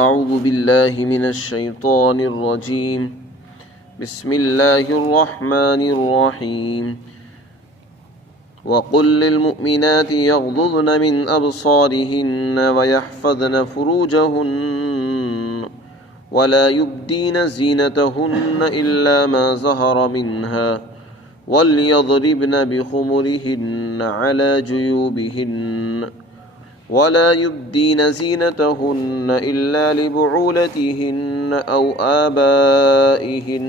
اعوذ باللہ من الشیطان الرجیم بسم اللہ الرحمن الرحیم وقل للمؤمنات يغضضن من أبصارهن ويحفظن فروجهن ولا يبدين زينتهن إلا ما ظهر منها وليضربن بخمرهن على جيوبهن ولا يبدين زينتهن إلا لبعولتهن أو آبائهن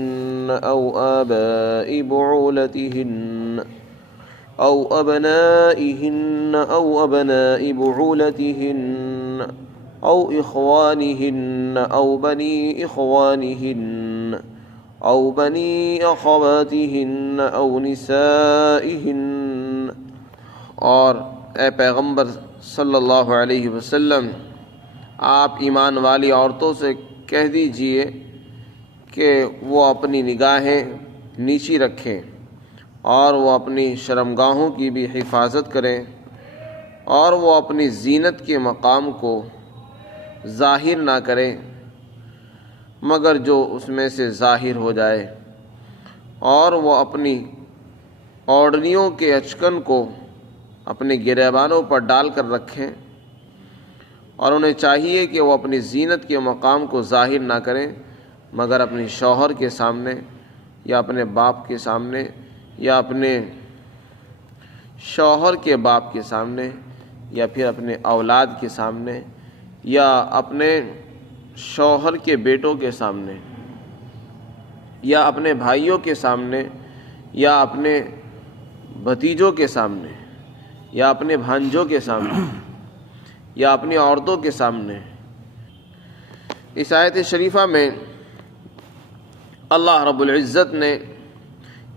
أو آباء بعولتهن أو أبنائهن أو أبناء بعولتهن أو إخوانهن أو بني إخوانهن أو بني أخواتهن أو نسائهن. اور اے پیغمبر صلی اللہ علیہ وسلم، آپ ایمان والی عورتوں سے کہہ دیجئے کہ وہ اپنی نگاہیں نیچی رکھیں اور وہ اپنی شرمگاہوں کی بھی حفاظت کریں، اور وہ اپنی زینت کے مقام کو ظاہر نہ کریں مگر جو اس میں سے ظاہر ہو جائے، اور وہ اپنی اوڑھنیوں کے اچکن کو اپنے گریبانوں پر ڈال کر رکھیں، اور انہیں چاہیے کہ وہ اپنی زینت کے مقام کو ظاہر نہ کریں مگر اپنے شوہر کے سامنے یا اپنے باپ کے سامنے یا اپنے شوہر کے باپ کے سامنے یا پھر اپنے اولاد کے سامنے یا اپنے شوہر کے بیٹوں کے سامنے یا اپنے بھائیوں کے سامنے یا اپنے بھتیجوں کے سامنے یا اپنے بھانجوں کے سامنے یا اپنی عورتوں کے سامنے. اس آیت شریفہ میں اللہ رب العزت نے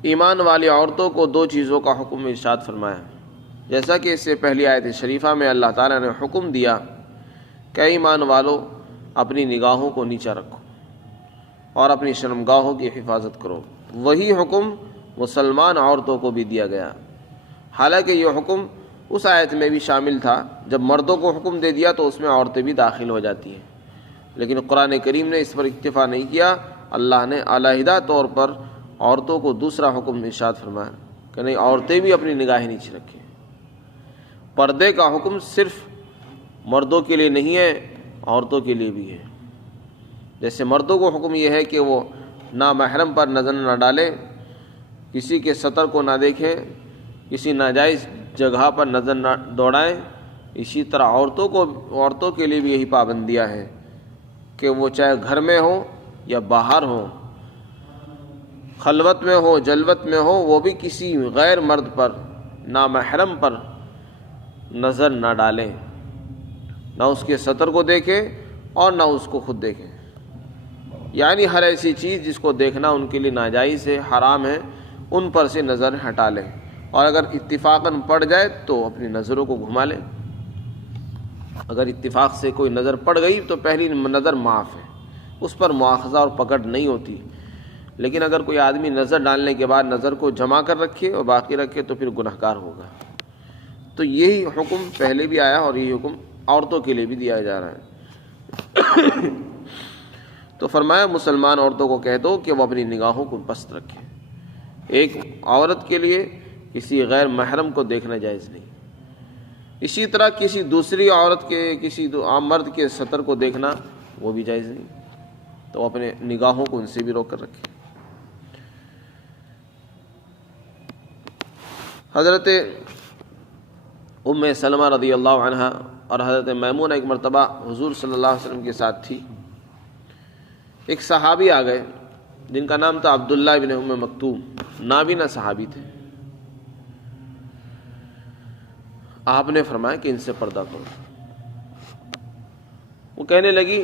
ایمان والی عورتوں کو دو چیزوں کا حکم ارشاد فرمایا. جیسا کہ اس سے پہلی آیت شریفہ میں اللہ تعالیٰ نے حکم دیا کہ ایمان والو اپنی نگاہوں کو نیچا رکھو اور اپنی شرمگاہوں کی حفاظت کرو، وہی حکم مسلمان عورتوں کو بھی دیا گیا. حالانکہ یہ حکم اس آیت میں بھی شامل تھا، جب مردوں کو حکم دے دیا تو اس میں عورتیں بھی داخل ہو جاتی ہیں، لیکن قرآن کریم نے اس پر اکتفا نہیں کیا. اللہ نے علیحدہ طور پر عورتوں کو دوسرا حکم ارشاد فرمایا کہ نہیں، عورتیں بھی اپنی نگاہیں نیچے رکھیں. پردے کا حکم صرف مردوں کے لیے نہیں ہے، عورتوں کے لیے بھی ہے. جیسے مردوں کو حکم یہ ہے کہ وہ نامحرم پر نظر نہ ڈالیں، کسی کے سطر کو نہ دیکھیں، کسی ناجائز جگہ پر نظر نہ دوڑائیں، اسی طرح عورتوں کے لیے بھی یہی پابندیاں ہیں کہ وہ چاہے گھر میں ہوں یا باہر ہوں، خلوت میں ہو جلوت میں ہو، وہ بھی کسی غیر مرد پر نامحرم پر نظر نہ ڈالیں، نہ اس کے سطر کو دیکھیں اور نہ اس کو خود دیکھیں. یعنی ہر ایسی چیز جس کو دیکھنا ان کے لیے ناجائز ہے، حرام ہے، ان پر سے نظر ہٹا لیں، اور اگر اتفاقاً پڑ جائے تو اپنی نظروں کو گھما لیں. اگر اتفاق سے کوئی نظر پڑ گئی تو پہلی نظر معاف ہے، اس پر مواخذہ اور پکڑ نہیں ہوتی. لیکن اگر کوئی آدمی نظر ڈالنے کے بعد نظر کو جمع کر رکھے اور باقی رکھے تو پھر گنہگار ہوگا. تو یہی حکم پہلے بھی آیا اور یہی حکم عورتوں کے لیے بھی دیا جا رہا ہے. تو فرمایا مسلمان عورتوں کو کہہ دو کہ وہ اپنی نگاہوں کو پست رکھیں. ایک عورت کے لیے کسی غیر محرم کو دیکھنا جائز نہیں، اسی طرح کسی دوسری عورت کے کسی عام مرد کے سطر کو دیکھنا وہ بھی جائز نہیں. تو اپنے نگاہوں کو ان سے بھی روک کر رکھیں. حضرت ام سلمہ رضی اللہ عنہ اور حضرت میمونہ ایک مرتبہ حضور صلی اللہ علیہ وسلم کے ساتھ تھی. ایک صحابی آ گئے جن کا نام تھا عبداللہ بن ام مکتوم، نابینا صحابی تھے. آپ نے فرمایا کہ ان سے پردہ کرو. وہ کہنے لگی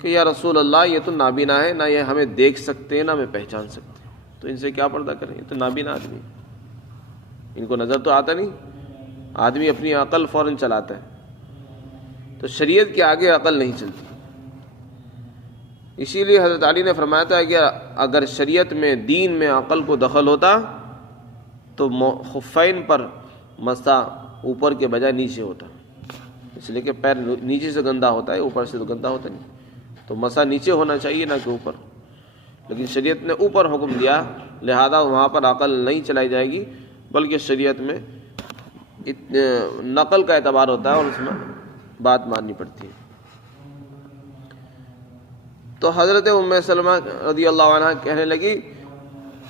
کہ یا رسول اللہ یہ تو نابینا ہے، نہ یہ ہمیں دیکھ سکتے ہیں نہ ہمیں پہچان سکتے ہیں، تو ان سے کیا پردہ کریں؟ یہ تو نابینا آدمی، ان کو نظر تو آتا نہیں. آدمی اپنی عقل فوراً چلاتا ہے، تو شریعت کے آگے عقل نہیں چلتی. اسی لیے حضرت علی نے فرمایا تھا کہ اگر شریعت میں دین میں عقل کو دخل ہوتا تو خفین پر مسا اوپر کے بجائے نیچے ہوتا. اس لیے کہ پیر نیچے سے گندا ہوتا ہے، اوپر سے تو گندا ہوتا نہیں، تو مسا نیچے ہونا چاہیے نہ کہ اوپر، لیکن شریعت نے اوپر حکم دیا، لہذا وہاں پر عقل نہیں چلائی جائے گی، بلکہ شریعت میں نقل کا اعتبار ہوتا ہے اور اس میں بات ماننی پڑتی ہے۔ تو حضرت ام سلمہ رضی اللہ عنہ کہنے لگی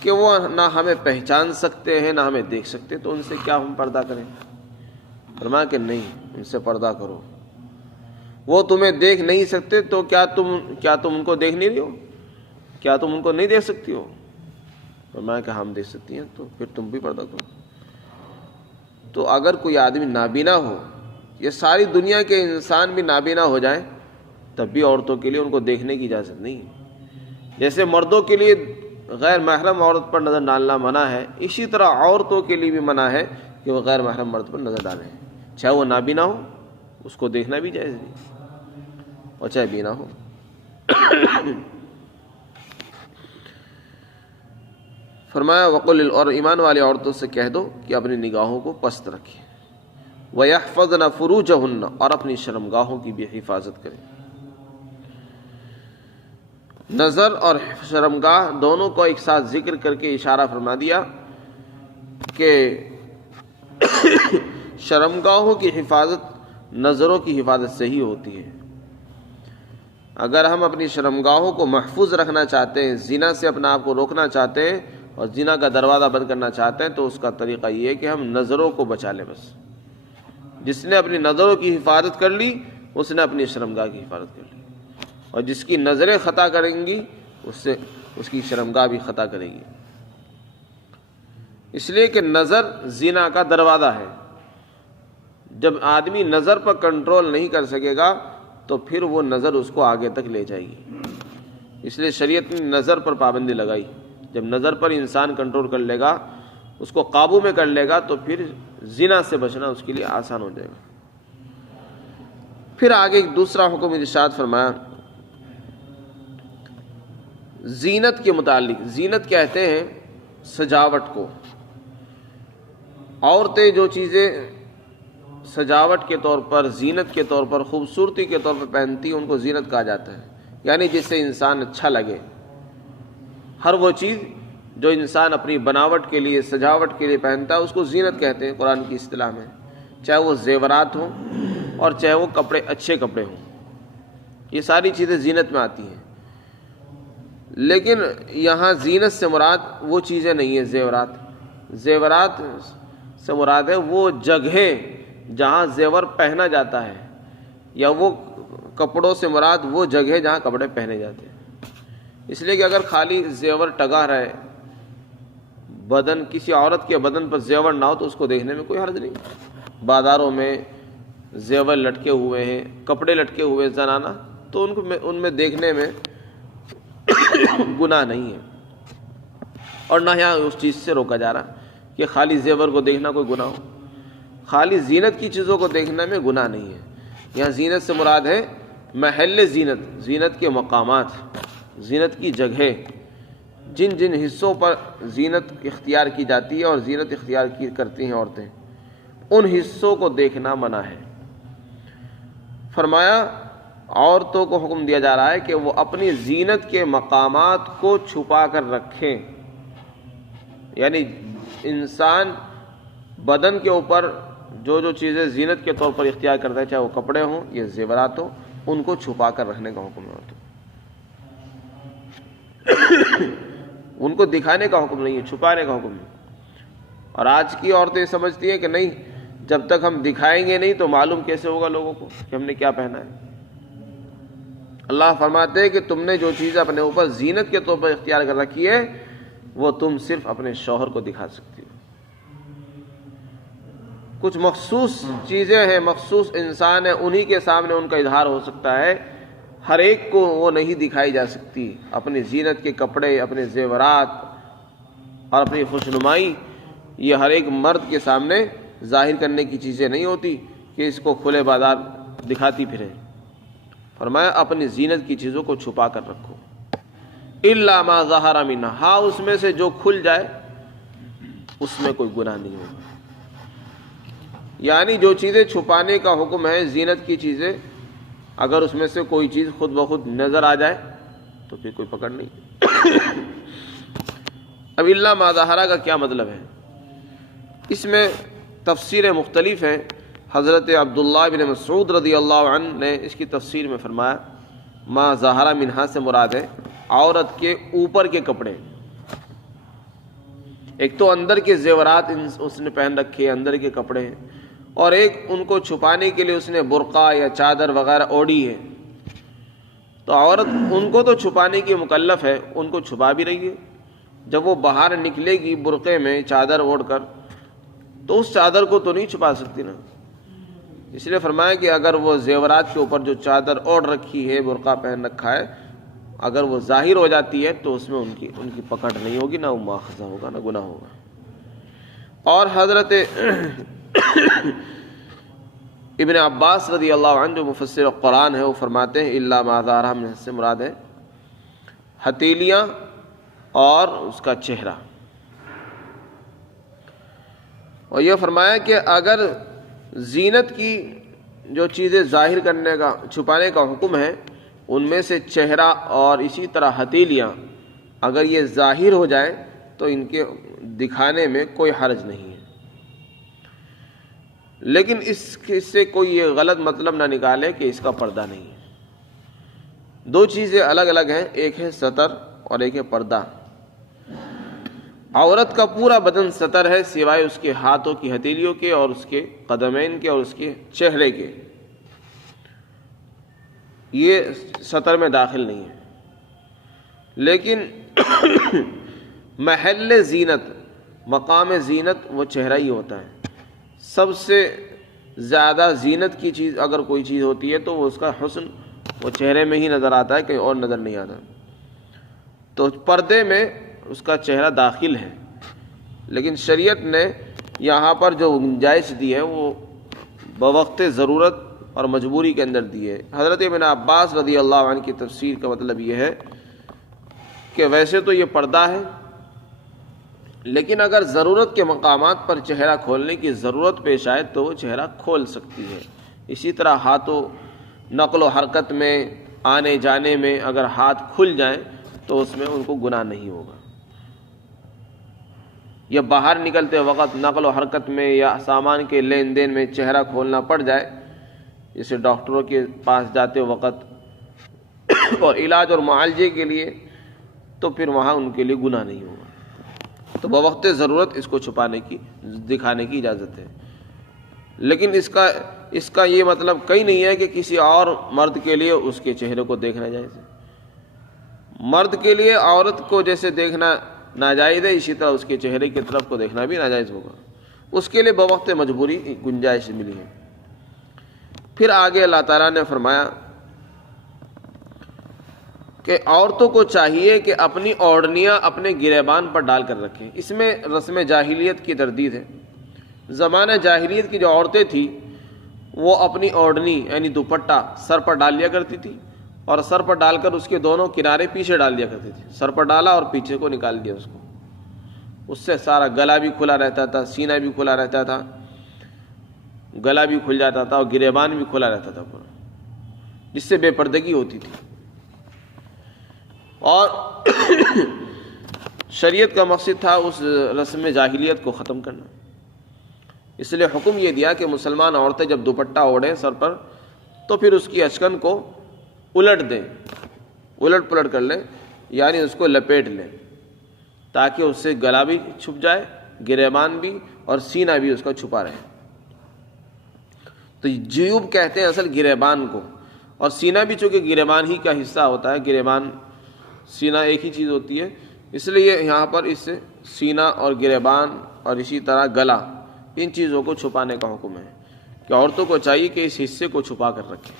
کہ وہ نہ ہمیں پہچان سکتے ہیں نہ ہمیں دیکھ سکتے، تو ان سے کیا ہم پردہ کریں؟ فرمایا کہ نہیں، ان سے پردہ کرو، وہ تمہیں دیکھ نہیں سکتے تو کیا تم ان کو دیکھ نہیں رہی ہو؟ کیا تم ان کو نہیں دیکھ سکتی ہو؟ فرمایا کہ ہم دیکھ سکتی ہیں، تو پھر تم بھی پردہ کرو۔ تو اگر کوئی آدمی نابینا ہو، یہ ساری دنیا کے انسان بھی نابینا ہو جائیں، تب بھی عورتوں کے لیے ان کو دیکھنے کی اجازت نہیں ہے۔ جیسے مردوں کے لیے غیر محرم عورت پر نظر ڈالنا منع ہے، اسی طرح عورتوں کے لیے بھی منع ہے کہ وہ غیر محرم مرد پر نظر ڈالیں، چاہے وہ نابینا ہو، اس کو دیکھنا بھی جائز نہیں، اور چاہے بینا ہو۔ فرمایا وقل، اور ایمان والی عورتوں سے کہہ دو کہ اپنی نگاہوں کو پست رکھیں، وَيَحْفَظْنَ فُرُوجَهُنَّ، اور اپنی شرمگاہوں کی بھی حفاظت کریں۔ نظر اور شرمگاہ دونوں کو ایک ساتھ ذکر کر کے اشارہ فرما دیا کہ شرمگاہوں کی حفاظت نظروں کی حفاظت سے ہی ہوتی ہے۔ اگر ہم اپنی شرمگاہوں کو محفوظ رکھنا چاہتے ہیں، زنا سے اپنا آپ کو روکنا چاہتے ہیں اور زنا کا دروازہ بند کرنا چاہتے ہیں، تو اس کا طریقہ یہ ہے کہ ہم نظروں کو بچا لیں۔ بس جس نے اپنی نظروں کی حفاظت کر لی، اس نے اپنی شرمگاہ کی حفاظت کر لی، اور جس کی نظریں خطا کریں گی اس کی شرمگاہ بھی خطا کرے گی، اس لیے کہ نظر زنا کا دروازہ ہے۔ جب آدمی نظر پر کنٹرول نہیں کر سکے گا تو پھر وہ نظر اس کو آگے تک لے جائے گی، اس لیے شریعت نے نظر پر پابندی لگائی۔ جب نظر پر انسان کنٹرول کر لے گا، اس کو قابو میں کر لے گا، تو پھر زنا سے بچنا اس کے لیے آسان ہو جائے گا۔ پھر آگے ایک دوسرا حکم ارشاد فرمایا زینت کے متعلق۔ زینت کہتے ہیں سجاوٹ کو۔ عورتیں جو چیزیں سجاوٹ کے طور پر، زینت کے طور پر، خوبصورتی کے طور پر پہنتی ہیں، ان کو زینت کہا جاتا ہے، یعنی جس سے انسان اچھا لگے۔ ہر وہ چیز جو انسان اپنی بناوٹ کے لیے، سجاوٹ کے لیے پہنتا ہے، اس کو زینت کہتے ہیں قرآن کی اصطلاح میں، چاہے وہ زیورات ہوں اور چاہے وہ کپڑے، اچھے کپڑے ہوں، یہ ساری چیزیں زینت میں آتی ہیں۔ لیکن یہاں زینت سے مراد وہ چیزیں نہیں ہیں زیورات۔ زیورات سے مراد ہے وہ جگہ جہاں زیور پہنا جاتا ہے، یا وہ کپڑوں سے مراد وہ جگہ جہاں کپڑے پہنے جاتے ہیں۔ اس لیے کہ اگر خالی زیور ٹگا رہے، بدن، کسی عورت کے بدن پر زیور نہ ہو، تو اس کو دیکھنے میں کوئی حرج نہیں۔ بازاروں میں زیور لٹکے ہوئے ہیں، کپڑے لٹکے ہوئے زنانہ، تو ان میں دیکھنے میں گناہ نہیں ہے، اور نہ یہاں اس چیز سے روکا جا رہا کہ خالی زیور کو دیکھنا کوئی گناہ ہو۔ خالی زینت کی چیزوں کو دیکھنے میں گناہ نہیں ہے۔ یہاں زینت سے مراد ہے محل زینت، زینت کے مقامات، زینت کی جگہ، جن جن حصوں پر زینت اختیار کی جاتی ہے اور زینت اختیار کرتی ہیں عورتیں، ان حصوں کو دیکھنا منع ہے۔ فرمایا عورتوں کو حکم دیا جا رہا ہے کہ وہ اپنی زینت کے مقامات کو چھپا کر رکھیں، یعنی انسان بدن کے اوپر جو چیزیں زینت کے طور پر اختیار کرتا ہے، چاہے وہ کپڑے ہوں یا زیورات ہوں، ان کو چھپا کر رکھنے کا حکم ہے عورتوں، ان کو دکھانے کا حکم نہیں ہے، چھپانے کا حکم ہے۔ اور آج کی عورتیں سمجھتی ہیں کہ نہیں، جب تک ہم دکھائیں گے نہیں تو معلوم کیسے ہوگا لوگوں کو کہ ہم نے کیا پہنا ہے۔ اللہ فرماتے ہیں کہ تم نے جو چیز اپنے اوپر زینت کے طور پر اختیار کر رکھی ہے، وہ تم صرف اپنے شوہر کو دکھا سکتی ہو۔ کچھ مخصوص چیزیں ہیں، مخصوص انسان ہیں، انہی کے سامنے ان کا اظہار ہو سکتا ہے، ہر ایک کو وہ نہیں دکھائی جا سکتی۔ اپنی زینت کے کپڑے، اپنے زیورات اور اپنی خوشنمائی، یہ ہر ایک مرد کے سامنے ظاہر کرنے کی چیزیں نہیں ہوتی کہ اس کو کھلے بازار دکھاتی پھریں۔ فرمایا اپنی زینت کی چیزوں کو چھپا کر رکھو، الا ما ظہر منھا، ہاں اس میں سے جو کھل جائے اس میں کوئی گناہ نہیں ہوگا۔ یعنی جو چیزیں چھپانے کا حکم ہے، زینت کی چیزیں، اگر اس میں سے کوئی چیز خود بخود نظر آ جائے تو پھر کوئی پکڑ نہیں۔ اب الا ما ظہر کا کیا مطلب ہے؟ اس میں تفسیریں مختلف ہیں۔ حضرت عبداللہ بن مسعود رضی اللہ عنہ نے اس کی تفسیر میں فرمایا ما ظہر منہا سے مراد ہے عورت کے اوپر کے کپڑے، ایک تو اندر کے زیورات اس نے پہن رکھے، اندر کے کپڑے ہیں، اور ایک ان کو چھپانے کے لیے اس نے برقع یا چادر وغیرہ اوڑھی ہے۔ تو عورت ان کو تو چھپانے کی مکلف ہے، ان کو چھپا بھی رہی ہے۔ جب وہ باہر نکلے گی برقعے میں چادر اوڑھ کر تو اس چادر کو تو نہیں چھپا سکتی نا، اس لیے فرمایا کہ اگر وہ زیورات کے اوپر جو چادر اوڑھ رکھی ہے، برقع پہن رکھا ہے، اگر وہ ظاہر ہو جاتی ہے تو اس میں ان کی پکڑ نہیں ہوگی، نہ وہ مواخذہ ہوگا نہ گناہ ہوگا۔ اور حضرت ابن عباس رضی اللہ عنہ جو مفسر قرآن ہے وہ فرماتے ہیں الا ما ظہر من سے مراد ہے ہتھیلیاں اور اس کا چہرہ۔ اور یہ فرمایا کہ اگر زینت کی جو چیزیں ظاہر کرنے کا چھپانے کا حکم ہے ان میں سے چہرہ اور اسی طرح ہتھیلیاں اگر یہ ظاہر ہو جائیں تو ان کے دکھانے میں کوئی حرج نہیں ہے، لیکن اس سے کوئی یہ غلط مطلب نہ نکالے کہ اس کا پردہ نہیں ہے۔ دو چیزیں الگ الگ ہیں، ایک ہے سطر اور ایک ہے پردہ۔ عورت کا پورا بدن سطر ہے سوائے اس کے ہاتھوں کی ہتھیلیوں کے اور اس کے قدمین کے اور اس کے چہرے کے، یہ سطر میں داخل نہیں ہے۔ لیکن محل زینت، مقام زینت وہ چہرہ ہی ہوتا ہے۔ سب سے زیادہ زینت کی چیز اگر کوئی چیز ہوتی ہے تو وہ اس کا حسن وہ چہرے میں ہی نظر آتا ہے، کہیں اور نظر نہیں آتا۔ تو پردے میں اس کا چہرہ داخل ہے، لیکن شریعت نے یہاں پر جو گنجائش دی ہے وہ بوقت ضرورت اور مجبوری کے اندر دی ہے۔ حضرت ابن عباس رضی اللہ عنہ کی تفسیر کا مطلب یہ ہے کہ ویسے تو یہ پردہ ہے، لیکن اگر ضرورت کے مقامات پر چہرہ کھولنے کی ضرورت پیش آئے تو وہ چہرہ کھول سکتی ہے۔ اسی طرح ہاتھوں نقل و حرکت میں آنے جانے میں اگر ہاتھ کھل جائیں تو اس میں ان کو گناہ نہیں ہوگا۔ یا باہر نکلتے وقت نقل و حرکت میں یا سامان کے لین دین میں چہرہ کھولنا پڑ جائے، جیسے ڈاکٹروں کے پاس جاتے وقت اور علاج اور معالجے کے لیے، تو پھر وہاں ان کے لیے گناہ نہیں ہوگا۔ تو بوقت ضرورت اس کو چھپانے کی دکھانے کی اجازت ہے، لیکن اس کا یہ مطلب کہیں نہیں ہے کہ کسی اور مرد کے لیے اس کے چہرے کو دیکھنا جائز ہے۔ مرد کے لیے عورت کو جیسے دیکھنا ناجائز ہے، اسی طرح اس کے چہرے کی طرف کو دیکھنا بھی ناجائز ہوگا۔ اس کے لیے بوقت مجبوری گنجائش ملی ہے۔ پھر آگے اللہ تعالیٰ نے فرمایا کہ عورتوں کو چاہیے کہ اپنی اوڑھنیاں اپنے گریبان پر ڈال کر رکھیں۔ اس میں رسم جاہلیت کی تردید ہے۔ زمانہ جاہلیت کی جو عورتیں تھیں وہ اپنی اوڑھنی یعنی دوپٹہ سر پر ڈال لیا کرتی تھی، اور سر پر ڈال کر اس کے دونوں کنارے پیچھے ڈال دیا کرتی تھی۔ سر پر ڈالا اور پیچھے کو نکال دیا اس کو، اس سے سارا گلا بھی کھلا رہتا تھا، سینہ بھی کھلا رہتا تھا، گلا بھی کھل جاتا تھا اور گریبان بھی کھلا رہتا تھا پورا، جس سے بے پردگی ہوتی تھی۔ اور شریعت کا مقصد تھا اس رسم جاہلیت کو ختم کرنا، اس لیے حکم یہ دیا کہ مسلمان عورتیں جب دوپٹہ اوڑھیں سر پر تو پھر اس کی اچکن کو الٹ دیں، الٹ پلٹ کر لیں، یعنی اس کو لپیٹ لیں، تاکہ اس سے گلا بھی چھپ جائے، گریبان بھی اور سینہ بھی اس کا چھپا رہے۔ تو جیوب کہتے ہیں اصل گریبان کو، اور سینہ بھی چونکہ گریبان ہی کا حصہ ہوتا ہے، گریبان سینہ ایک ہی چیز ہوتی ہے، اس لیے یہاں پر اس سے سینہ اور گریبان اور اسی طرح گلا، ان چیزوں کو چھپانے کا حکم ہے کہ عورتوں کو چاہیے کہ اس حصے کو چھپا کر رکھیں۔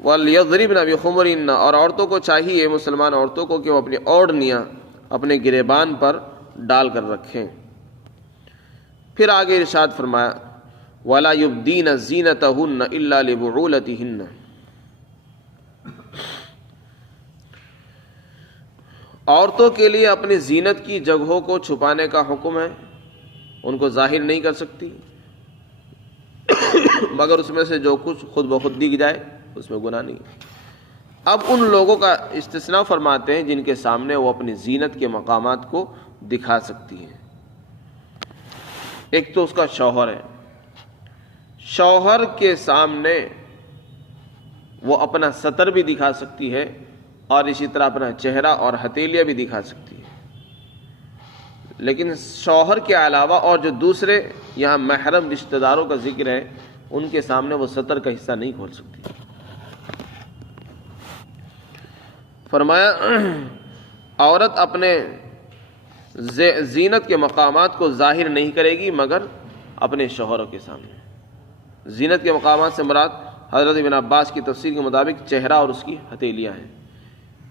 وَلْيَضْرِبْنَ بِخُمُرِهِنَّ، اور عورتوں کو چاہیے، مسلمان عورتوں کو، کہ وہ اپنی اوڑھنیاں اپنے گریبان پر ڈال کر رکھیں۔ پھر آگے ارشاد فرمایا وَلَا يُبْدِينَ زِينَتَهُنَّ إِلَّا لِبُعُولَتِهِنَّ، عورتوں کے لیے اپنی زینت کی جگہوں کو چھپانے کا حکم ہے، ان کو ظاہر نہیں کر سکتی، مگر اس میں سے جو کچھ خود بخود دکھ جائے اس میں گناہ نہیں۔ اب ان لوگوں کا استثناء فرماتے ہیں جن کے سامنے وہ اپنی زینت کے مقامات کو دکھا سکتی ہے۔ ایک تو اس کا شوہر ہے، شوہر کے سامنے وہ اپنا ستر بھی دکھا سکتی ہے اور اسی طرح اپنا چہرہ اور ہتھیلیاں بھی دکھا سکتی ہے، لیکن شوہر کے علاوہ اور جو دوسرے یہاں محرم رشتہ داروں کا ذکر ہے ان کے سامنے وہ ستر کا حصہ نہیں کھول سکتی۔ فرمایا عورت اپنے زینت کے مقامات کو ظاہر نہیں کرے گی مگر اپنے شوہروں کے سامنے۔ زینت کے مقامات سے مراد حضرت ابن عباس کی تفسیر کے مطابق چہرہ اور اس کی ہتھیلیاں ہیں،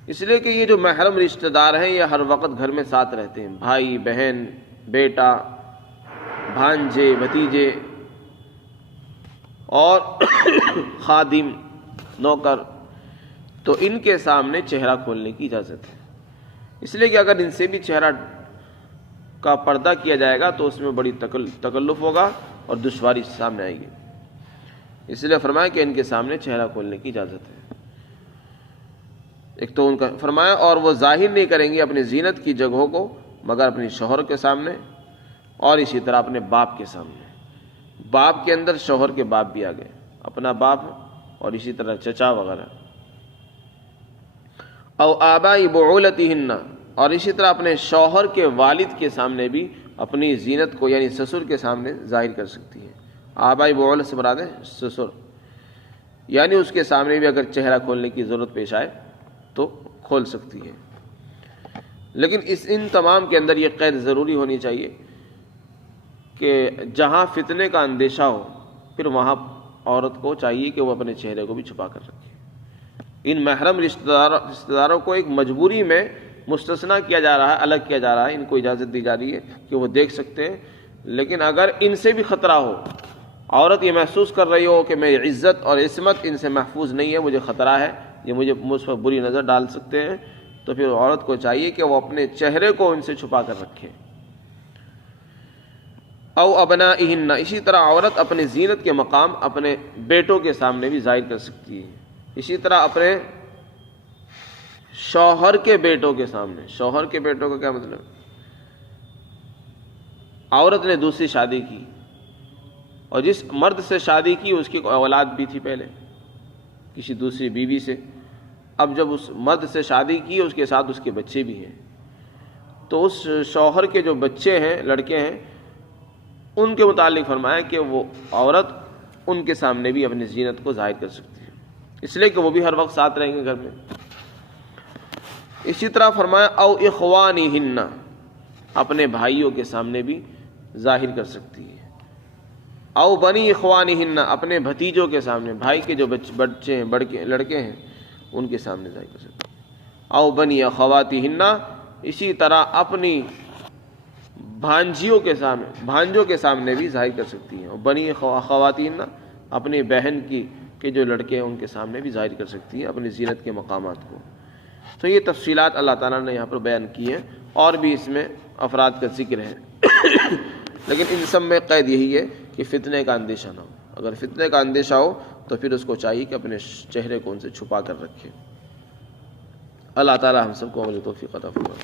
اس لیے کہ یہ جو محرم رشتہ دار ہیں یہ ہر وقت گھر میں ساتھ رہتے ہیں، بھائی، بہن، بیٹا، بھانجے، بھتیجے اور خادم، نوکر، تو ان کے سامنے چہرہ کھولنے کی اجازت ہے، اس لیے کہ اگر ان سے بھی چہرہ کا پردہ کیا جائے گا تو اس میں بڑی تکلف ہوگا اور دشواری سامنے آئے گی، اس لیے فرمایا کہ ان کے سامنے چہرہ کھولنے کی اجازت ہے۔ ایک تو ان کا فرمایا اور وہ ظاہر نہیں کریں گے اپنی زینت کی جگہوں کو مگر اپنی شوہر کے سامنے اور اسی طرح اپنے باپ کے سامنے۔ باپ کے اندر شوہر کے باپ بھی آ گئے، اپنا باپ اور اسی طرح چچا وغیرہ، او آبائی بعولتہن، اور اسی طرح اپنے شوہر کے والد کے سامنے بھی اپنی زینت کو یعنی سسر کے سامنے ظاہر کر سکتی ہے۔ آبائی بعولت سے مراد ہے سسر، یعنی اس کے سامنے بھی اگر چہرہ کھولنے کی ضرورت پیش آئے تو کھول سکتی ہے، لیکن ان تمام کے اندر یہ قید ضروری ہونی چاہیے کہ جہاں فتنے کا اندیشہ ہو پھر وہاں عورت کو چاہیے کہ وہ اپنے چہرے کو بھی چھپا کر رکھے۔ ان محرم رشتہ داروں کو ایک مجبوری میں مستثنیٰ کیا جا رہا ہے، الگ کیا جا رہا ہے، ان کو اجازت دی جا رہی ہے کہ وہ دیکھ سکتے ہیں، لیکن اگر ان سے بھی خطرہ ہو، عورت یہ محسوس کر رہی ہو کہ میری عزت اور عصمت ان سے محفوظ نہیں ہے، مجھے خطرہ ہے، یہ مجھ پر بری نظر ڈال سکتے ہیں، تو پھر عورت کو چاہیے کہ وہ اپنے چہرے کو ان سے چھپا کر رکھے۔ او ابنائہن، اسی طرح عورت اپنی زینت کے مقام اپنے بیٹوں کے سامنے بھی ظاہر کر سکتی ہے، اسی طرح اپنے شوہر کے بیٹوں کے سامنے۔ شوہر کے بیٹوں کا کیا مطلب؟ عورت نے دوسری شادی کی اور جس مرد سے شادی کی اس کی اولاد بھی تھی پہلے کسی دوسری بیوی سے، اب جب اس مرد سے شادی کی اس کے ساتھ اس کے بچے بھی ہیں، تو اس شوہر کے جو بچے ہیں، لڑکے ہیں، ان کے متعلق فرمایا کہ وہ عورت ان کے سامنے بھی اپنی زینت کو ظاہر کر سکتی ہے، اس لیے کہ وہ بھی ہر وقت ساتھ رہیں گے گھر میں۔ اسی طرح فرمایا او اخوانہن، اپنے بھائیوں کے سامنے بھی ظاہر کر سکتی ہے۔ او بنی اخوانہن، اپنے بھتیجوں کے سامنے، بھائی کے جو بچے ہیں، لڑکے ہیں، ان کے سامنے ظاہر کر سکتی ہے۔ او بنی اخواتہن، اسی طرح اپنی بھانجیوں کے سامنے، بھانجوں کے سامنے بھی ظاہر کر سکتی ہیں۔ اور بنی اخواتہن، اپنی بہن کے جو لڑکے ہیں ان کے سامنے بھی ظاہر کر سکتی ہیں اپنی زینت کے مقامات کو۔ تو یہ تفصیلات اللہ تعالیٰ نے یہاں پر بیان کی ہیں، اور بھی اس میں افراد کا ذکر ہے، لیکن ان سب میں قید یہی ہے کہ فتنے کا اندیشہ نہ ہو۔ اگر فتنے کا اندیشہ ہو تو پھر اس کو چاہیے کہ اپنے چہرے کو ان سے چھپا کر رکھے۔ اللہ تعالیٰ ہم سب کو عمل توفیق عطا فرمائے۔